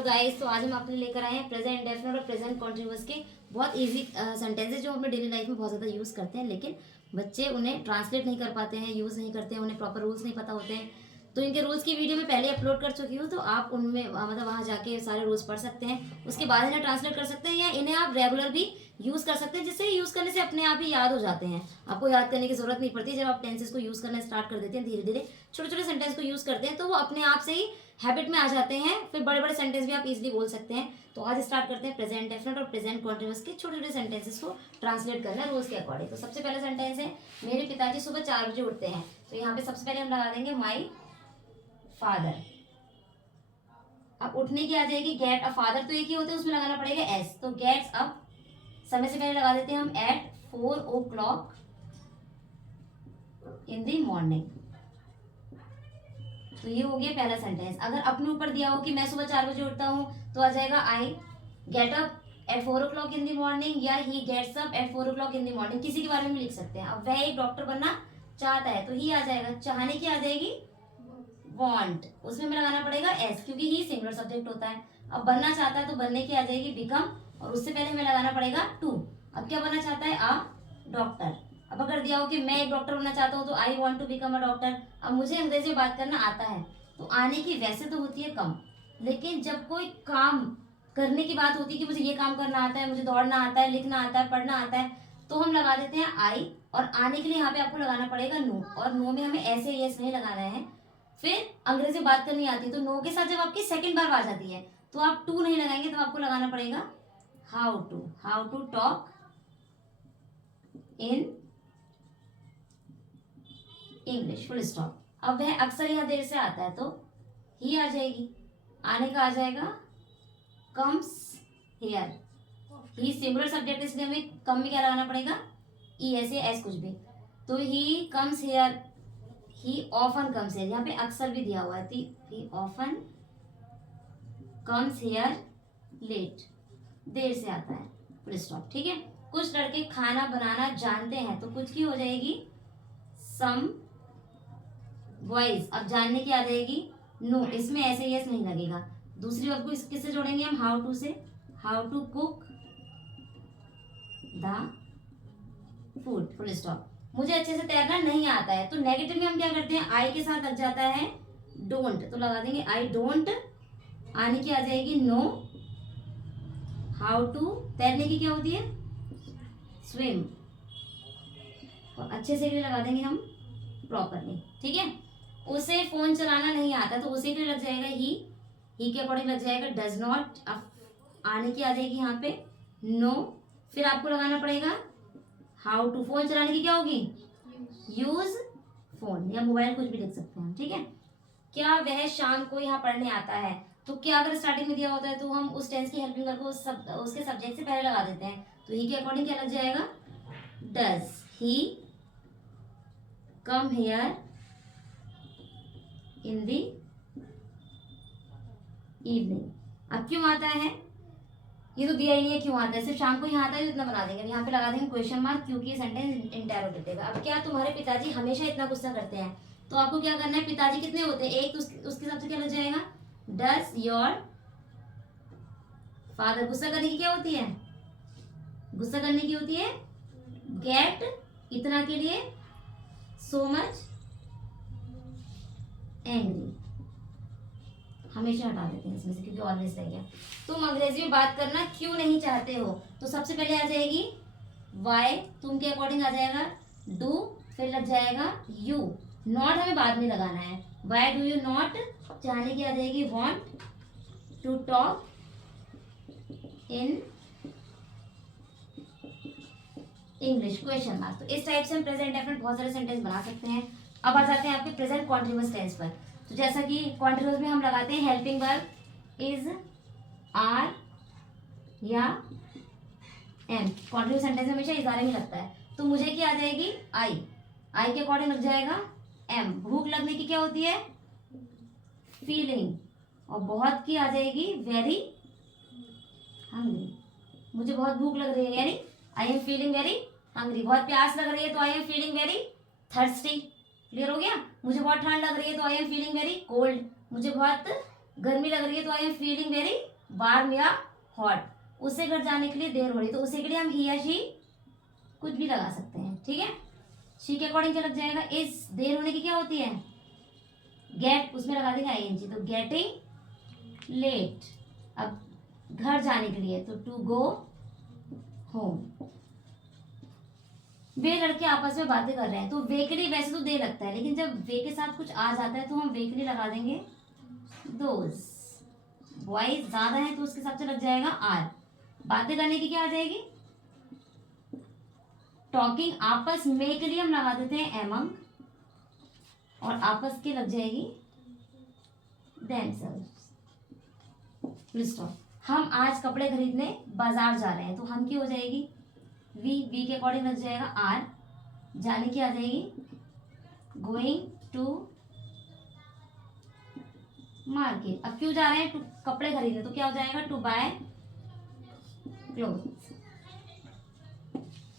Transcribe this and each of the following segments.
Hello guys, तो आज हम आपके लिए लेकर आए हैं प्रेजेंट इंडेफिनिट और प्रेजेंट कॉन्टिन्यूअस के बहुत इजी सेंटेंसेस जो हम अपने डेली लाइफ में बहुत ज़्यादा यूज़ करते हैं, लेकिन बच्चे उन्हें ट्रांसलेट नहीं कर पाते हैं, यूज़ नहीं करते हैं, उन्हें प्रॉपर रूल्स नहीं पता होते हैं। तो इनके रूल्स की वीडियो मैं पहले अपलोड कर चुकी हूँ, तो आप उनमें मतलब वहाँ जाके सारे रूल्स पढ़ सकते हैं, उसके बाद इन्हें ट्रांसलेट कर सकते हैं या इन्हें आप रेगुलर भी यूज़ कर सकते हैं, जिससे यूज़ करने से अपने आप ही याद हो जाते हैं। आपको याद करने की जरूरत नहीं पड़ती। जब आप टेंसेस को यूज़ करना स्टार्ट कर देते हैं, धीरे धीरे छोटे छोटे सेंटेंस को यूज़ करते हैं, तो वो अपने आप से ही हैबिट में आ जाते हैं। फिर बड़े बड़े सेंटेंस भी आप इजीली बोल सकते हैं। तो आज स्टार्ट करते हैं प्रेजेंट डेफिनेट और प्रेजेंट कॉन्टिन्यूअस के छोटे छोटे सेंटेंसेस को ट्रांसलेट करना है रूल्स के अकॉर्डिंग। तो सबसे पहला सेंटेंस है, मेरे पिताजी सुबह 4 बजे उठते हैं। तो यहाँ पे सबसे पहले हम लगा देंगे माई फादर। अब उठने की आ जाएगी गेट अ फादर, तो एक ही होते हैं, उसमें लगाना पड़ेगा एस। तो गेट्स अप, समय से पहले लगा देते हैं हम eight 4 o'clock in the morning. तो ये हो गया पहला सेंटेंस। अगर अपने ऊपर दिया हो कि मैं सुबह 4 बजे उठता हूँ, तो आ जाएगा I get up at 4 o'clock in the morning, या he gets up at 4 o'clock in the morning. किसी के बारे में लिख सकते हैं। अब वह एक डॉक्टर बनना चाहता है, तो ही आ जाएगा। चाहने की आ जाएगी वांट, उसमें हमें लगाना पड़ेगा एस, क्योंकि ही सिंगुलर सब्जेक्ट होता है। अब बनना चाहता है, तो बनने की आ जाएगी बिकम, और उससे पहले हमें लगाना पड़ेगा टू। अब क्या बनना चाहता है? आ डॉक्टर। अब अगर दिया हो कि मैं एक डॉक्टर बनना चाहता हूँ, तो I want to become a doctor. अब मुझे अंग्रेजी में बात करना आता है, तो आने की वैसे तो होती है कम, लेकिन जब कोई काम करने की बात होती है कि मुझे ये काम करना आता है, मुझे दौड़ना आता है, लिखना आता है, पढ़ना आता है, तो हम लगा देते हैं आई। और आने के लिए यहाँ पे आपको लगाना पड़ेगा नो, और नो में हमें ऐसे यस नहीं लगाना है। फिर अंग्रेजी बात करनी आती है, तो नो के साथ जब आपकी सेकंड बार आ जाती है, तो आप टू नहीं लगाएंगे, तो आपको लगाना पड़ेगा how to talk in English, full stop. अब वह अक्सर यहाँ देर से आता है, तो ही आ जाएगी। आने का आ जाएगा comes here. He singular subject, इसलिए हमें कम में क्या लगाना पड़ेगा? ई एस या एस कुछ भी। तो he comes here, he often comes here. यहाँ पे अक्सर भी दिया हुआ है, he often comes here late, देर से आता है, फुल स्टॉप। ठीक है। कुछ लड़के खाना बनाना जानते हैं, तो कुछ की हो जाएगी सम बॉयज। अब जानने की आ जाएगी नो, इसमें ऐसे यस नहीं लगेगा। दूसरी वर्ब को किससे जोड़ेंगे हम? हाउ टू से। How to cook the food, full stop. मुझे अच्छे से तैरना नहीं आता है, तो नेगेटिव में हम क्या करते हैं? आई के साथ लग जाता है डोंट, तो लगा देंगे आई डोंट। आने की आ जाएगी नो। हाउ टू, तैरने की क्या होती है? स्विम। और अच्छे से भी लगा देंगे हम प्रॉपरली। ठीक है। उसे फोन चलाना नहीं आता, तो उसे के लिए लग जाएगा ही के अकॉर्डिंग लग जाएगा डज नॉट। आने की आ जाएगी यहाँ पे नो। फिर आपको लगाना पड़ेगा हाउ टू। फोन चलाने की क्या होगी? यूज फोन, या मोबाइल कुछ भी लिख सकते हैं। ठीक है। क्या वह शाम को यहाँ पढ़ने आता है? तो क्या अगर स्टार्टिंग में दिया होता है, तो हम उस टेंस की हेल्पिंग करके उसके सब्जेक्ट से पहले लगा देते हैं। तो ही के अकॉर्डिंग क्या लग जाएगा? Does he come here in the evening. अब क्यों आता है? ये तो दिया ही नहीं है क्यों आता है, सिर्फ शाम को यहाँ आता है, तो इतना बना देंगे। यहाँ पे लगा देंगे क्वेश्चन मार्क, क्योंकि ये सेंटेंस इंटेरोगेटिव है। अब क्या तुम्हारे पिताजी हमेशा इतना गुस्सा करते हैं? तो आपको क्या करना है? पिताजी कितने होते हैं? एक, तो उसके हिसाब से क्या लग जाएगा? Does your father. गुस्सा करने की क्या होती है? गुस्सा करने की होती है गेट, इतना के लिए सो मच एंग्री। हमेशा हटा देते हैं इसमें से, क्योंकि ऑलवेज रह गया। तुम अंग्रेजी में बात करना क्यों नहीं चाहते हो? तो सबसे पहले आ जाएगी वाई, तुम के अकॉर्डिंग आ जाएगा डू, फिर लग जाएगा यू। नॉट हमें बाद में लगाना है। वाई डू यू नॉट, चाहने की आ जाएगी want to talk in English, question mark. तो इस टाइप से हम प्रेजेंट डेफिनेट बहुत सारे सेंटेंस बना सकते हैं। अब आ जाते हैं आपके प्रेजेंट कॉन्टिन्यूअस टेंस पर। तो जैसा कि कॉन्टिन्यूअस में हम लगाते हैं हेल्पिंग वर्ब इज, आर या एम। कॉन्टिन्यूअस सेंटेंस में हमेशा इज आर में लगता है, तो मुझे क्या आ जाएगी? आई। आई के अकॉर्डिंग लग जाएगा एम। भूख लगने की क्या होती है? फीलिंग। और बहुत की आ जाएगी वेरी हंग्री। मुझे बहुत भूख लग रही है, यानी I am feeling very hungry. बहुत प्यास लग रही है, तो I am feeling very thirsty. Clear हो गया? मुझे बहुत ठंड लग रही है, तो I am feeling very cold. मुझे बहुत गर्मी लग रही है तो I am feeling very warm या हॉट। उससे घर जाने के लिए देर हो रही है तो उसी के लिए हम ही या शी कुछ भी लगा सकते हैं, ठीक है। शी के अकॉर्डिंग क्या लग जाएगा, इज देर होने की क्या होती है, गेट, उसमें लगा देंगे आईएनजी, तो गेटिंग लेट, अब घर जाने के लिए तो टू गो होम। वे लड़के आपस में बातें कर रहे हैं, तो वे के लिए वैसे तो दे लगता है, लेकिन जब वे के साथ कुछ आ जाता है तो हम वे के लिए लगा देंगे दोज। बॉयज ज्यादा है तो उसके हिसाब से लग जाएगा आर। बातें करने की क्या आ जाएगी, टॉकिंग। आपस में के लिए हम लगा देते हैं एमंग, और आपस के लग जाएगी देमसेल्व्स। स्टॉप। हम आज कपड़े खरीदने बाजार जा रहे हैं, तो हम की हो जाएगी वी के अकॉर्डिंग लग जाएगा आर। जाने की आ जाएगी गोइंग टू मार्केट। अब क्यों जा रहे हैं, कपड़े खरीदने, तो क्या हो जाएगा टू बाय क्लोथ्स।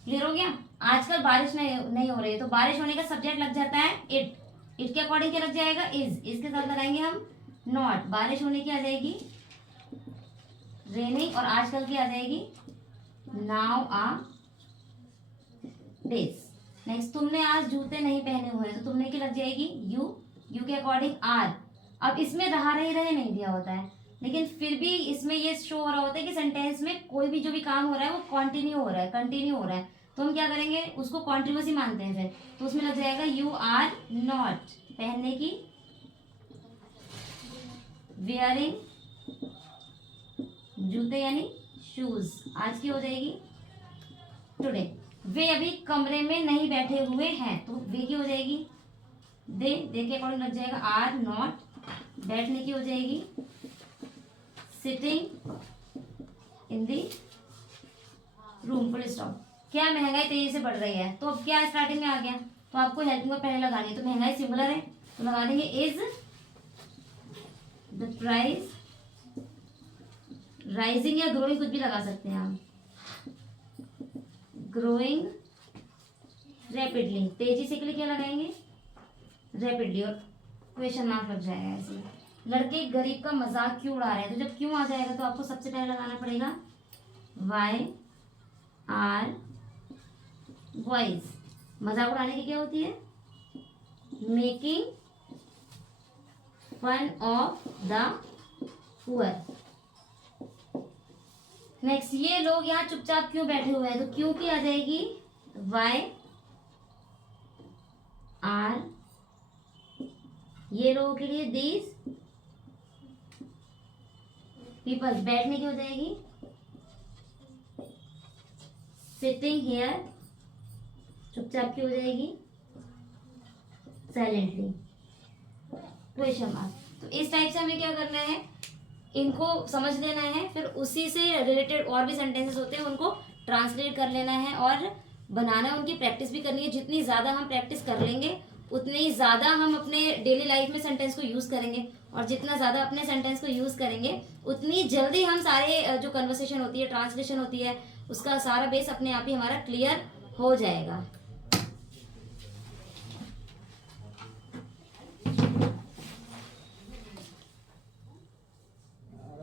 क्लियर हो गया। आजकल बारिश नहीं हो रही है, तो बारिश होने का सब्जेक्ट लग जाता है इट। इट के अकॉर्डिंग क्या लग जाएगा इज। इसके साथ लगाएंगे हम नॉट। बारिश होने की आ जाएगी रेनिंग, और आजकल की आ जाएगी नाउ आ डेज। नेक्स्ट, तुमने आज जूते नहीं पहने हुए हैं, तो तुमने की लग जाएगी यू के अकॉर्डिंग आर। अब इसमें रहा रहे नहीं दिया होता है, लेकिन फिर भी इसमें ये शो हो रहा होता है कि सेंटेंस में कोई भी जो भी काम हो रहा है वो कंटिन्यू हो रहा है, तो हम क्या करेंगे, उसको कॉन्ट्रीवर्सी मानते हैं फिर, तो उसमें लग जाएगा यू आर नॉट पहनने की, वेयरिंग जूते यानी शूज, आज की हो जाएगी टुडे। वे अभी कमरे में नहीं बैठे हुए हैं, तो वे की हो जाएगी दे के अकॉर्डिंग लग जाएगा आर नॉट। बैठने की हो जाएगी sitting in the room. Full stop. क्या महंगाई तेजी से बढ़ रही है, तो अब क्या स्टार्टिंग में आ गया, तो आपको हेल्पिंग में पहले लगानी है, तो महंगाई सिंगुलर है तो लगा देंगे इज द प्राइस राइजिंग, या ग्रोइंग कुछ भी लगा सकते हैं आप, ग्रोइंग रैपिडली। तेजी से के लिए क्या लगाएंगे रैपिडली, और क्वेश्चन मार्क लग जाएगा ऐसे। लड़के गरीब का मजाक क्यों उड़ा रहे हैं, तो जब क्यों आ जाएगा तो आपको सबसे पहले लगाना पड़ेगा वाई आर बॉयज। मजाक उड़ाने की क्या होती है, making fun of the poor. Next, ये लोग यहाँ चुपचाप क्यों बैठे हुए हैं, तो क्यों की आ जाएगी वाई आर। ये लोगों के लिए दीज पीपल्स। बैठने की हो जाएगी सिटिंग हियर, चुपचाप की हो जाएगी साइलेंटली, क्वेश्चन मार्क। तो इस टाइप से हमें क्या करना है, इनको समझ लेना है, फिर उसी से रिलेटेड और भी सेंटेंसेस होते हैं उनको ट्रांसलेट कर लेना है और बनाना है, उनकी प्रैक्टिस भी करनी है। जितनी ज़्यादा हम प्रैक्टिस कर लेंगे उतनी ही ज़्यादा हम अपने डेली लाइफ में सेंटेंस को यूज़ करेंगे, और जितना ज़्यादा अपने सेंटेंस को यूज़ करेंगे उतनी जल्दी हम सारे जो कन्वर्सेशन होती है, ट्रांसलेशन होती है, उसका सारा बेस अपने आप ही हमारा क्लियर हो जाएगा।